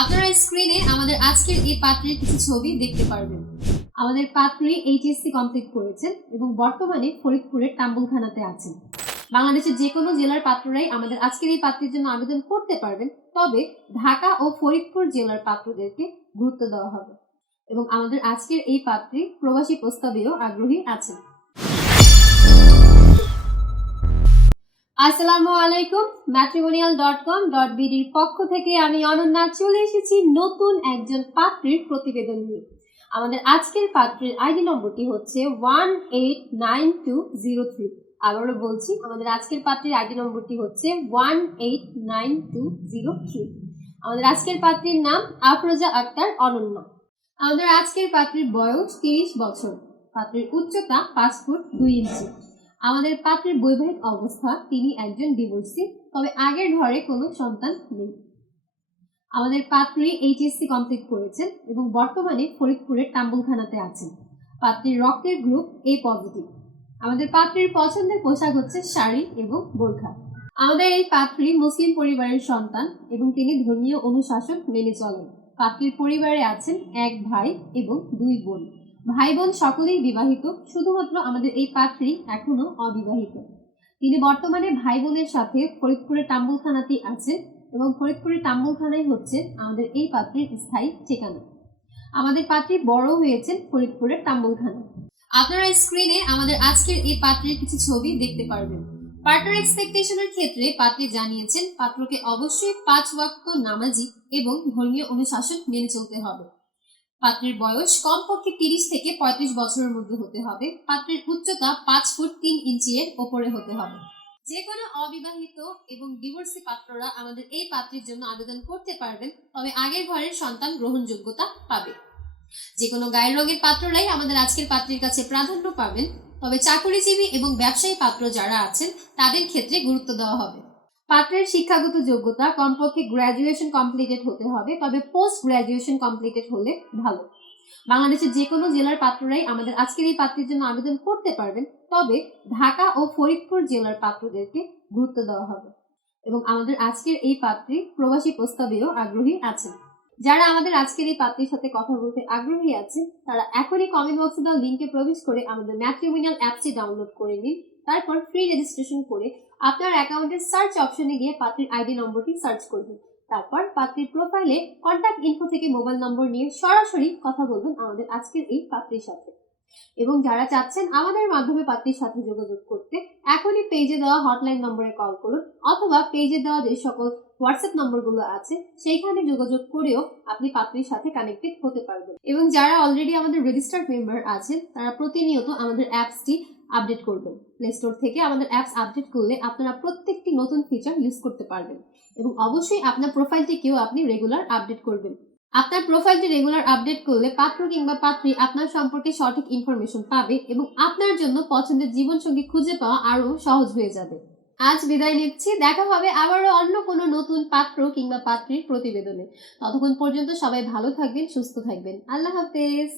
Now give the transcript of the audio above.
আপনারা স্ক্রিনে আমাদের আজকের এই পাত্রের কিছু ছবি দেখতে পারবেন। আমাদের পাত্রী এইচএসসি কমপ্লিট করেছেন এবং বর্তমানে ফরিদপুরের টাম্বুলখানাতে আছেন। বাংলাদেশের যে কোনো জেলার পাত্ররাই আমাদের আজকের এই পাত্রের জন্য আবেদন করতে পারবেন, তবে ঢাকা ও ফরিদপুর জেলার পাত্রদেরকে গুরুত্ব দেওয়া হবে। এবং আমাদের আজকের এই পাত্রী প্রবাসী প্রস্তাবেও আগ্রহী আছেন। আসসালামু আলাইকুম ম্যাট্রিমোনিয়াল ডট কম ডট বিডির পক্ষ থেকে আমি অনন্যা চলে এসেছি নতুন একজন পাত্রীর প্রতিবেদন নিয়ে। আমাদের আজকের পাত্রের আইডি নম্বরটি হচ্ছে one eight nine two zero three আবারও বলছি, আমাদের আজকের পাত্রের আইডি নম্বরটি হচ্ছে one eight nine two zero three আমাদের আজকের পাত্রীর নাম আফরোজা আক্তার অনন্যা। আমাদের আজকের পাত্রীর বয়স তিরিশ বছর। পাত্রীর উচ্চতা পাঁচ ফুট দুই ইঞ্চি। আমাদের পাত্রের বৈবাহিক অবস্থা, তিনি একজন ডিভোর্সি তবে আগের ঘরে কোনো সন্তান নেই। আমাদের পাত্রী এইচএসসি কমপ্লিট করেছেন এবং বর্তমানে ফরিদপুরের টাম্বুলখানাতে আছেন। পাত্রীর রক্তের গ্রুপ এ পজিটিভ আমাদের পাত্রীর পছন্দের পোশাক হচ্ছে শাড়ি এবং বোরখা। আমাদের এই পাত্রী মুসলিম পরিবারের সন্তান এবং তিনি ধর্মীয় অনুশাসন মেনে চলেন। পাত্রীর পরিবারে আছেন এক ভাই এবং দুই বোন। ভাই বোন সকলেই বিবাহিত, শুধুমাত্র আমাদের এই পাত্রী এখনও অবিবাহিত। তিনি বর্তমানে ভাই বোনের সাথে ফরিদপুরের টাম্বুলখানাতেই আছেন এবং ফরিদপুরের টাম্বুলখানাই হচ্ছে আমাদের এই পাত্রীর স্থায়ী ঠিকানা। আমাদের পাত্রী বড় হয়েছেন ফরিদপুরের টাম্বুলখানা আপনারা স্ক্রিনে আমাদের আজকের এই পাত্রের কিছু ছবি দেখতে পারবেন। পার্টনার এক্সপেকটেশনের ক্ষেত্রে পাত্রী জানিয়েছেন, পাত্রকে অবশ্যই পাঁচ ওয়াক্ত নামাজি এবং ধর্মীয় অনুশাসন মেনে চলতে হবে। পাত্রের বয়স কমপক্ষে তিরিশ থেকে পঁয়ত্রিশ বছরের মধ্যে হতে হবে। পাত্রের উচ্চতা পাঁচ ফুট তিন ইঞ্চি এর ওপরে হতে হবে। যে কোনো অবিবাহিত এবং ডিভোর্সি পাত্ররা আমাদের এই পাত্রের জন্য আবেদন করতে পারবেন, তবে আগের ঘরের সন্তান গ্রহণযোগ্যতা পাবে। যে কোনো গায়ের রঙের পাত্ররাই আমাদের আজকের পাত্রের কাছে প্রাধান্য পাবেন, তবে চাকরিজীবী এবং ব্যবসায়ী পাত্র যারা আছেন, তাদের ক্ষেত্রে গুরুত্ব দেওয়া হবে। পাত্রের শিক্ষাগত যোগ্যতা কমপক্ষে গ্র্যাজুয়েশন কমপ্লিটেড হতে হবে, তবে পোস্ট গ্র্যাজুয়েশন কমপ্লিটেড হলে ভালো। বাংলাদেশের যে কোনো জেলার পাত্ররাই আমাদের আজকের এই পাত্রের জন্য আবেদন করতে পারবেন, তবে ঢাকা ও ফরিদপুর জেলার পাত্রদেরকে গুরুত্ব দেওয়া হবে। এবং আমাদের আজকের এই পাত্রী প্রবাসী প্রস্তাবেও আগ্রহী আছেন। যারা আমাদের আজকের এই পাত্রীর সাথে কথা বলতে আগ্রহী আছেন, তারা এখনই কমেন্ট বক্সে দেওয়া লিঙ্কে প্রবেশ করে আমাদের ম্যাট্রিমিনিয়াল অ্যাপসটি ডাউনলোড করে নিন। তারপর ফ্রি রেজিস্ট্রেশন করে আপনার অ্যাকাউন্টের সার্চ অপশনে গিয়ে পাত্রীর আইডি নম্বরটি সার্চ করবেন। তারপর পাত্রীর প্রোফাইলে কন্ট্যাক্ট ইনফো থেকে মোবাইল নম্বর নিয়ে সরাসরি কথা বলবেন আমাদের আজকের এই পাত্রীর সাথে। এবং যারা চাচ্ছেন আমাদের মাধ্যমে পাত্রীর সাথে যোগাযোগ করতে, এখনই পেজে দেওয়া হটলাইন নম্বরে কল করুন অথবা পেজে দেওয়া যে সকল হোয়াটসঅ্যাপ নম্বরগুলো আছে, সেইখানে যোগাযোগ করেও আপনি পাত্রীর সাথে কানেক্টেড হতে পারবেন। এবং যারা অলরেডি আমাদের রেজিস্টার্ড মেম্বার আছেন, তারা প্রতিনিয়ত আমাদের অ্যাপসটি আপডেট করবেন। প্লে স্টোর থেকে আমাদের অ্যাপস আপডেট করলে আপনারা প্রত্যেকটি নতুন ফিচার ইউজ করতে পারবেন। এবং অবশ্যই আপনার প্রোফাইলটিকেও আপনি রেগুলার আপডেট করবেন। আপনার প্রোফাইলটি রেগুলার আপডেট করলে পাত্র কিংবা পাত্রী আপনার সম্পর্কে সঠিক ইনফরমেশন পাবে এবং আপনার জন্য পছন্দের জীবনসঙ্গী খুঁজে পাওয়া আরও সহজ হয়ে যাবে। আজ বিদায় নিচ্ছি। দেখা হবে আবারও অন্য কোনো নতুন পাত্র কিংবা পাত্রীর প্রতিবেদনে। ততক্ষণ পর্যন্ত সবাই ভালো থাকবেন, সুস্থ থাকবেন। আল্লাহ হাফেজ।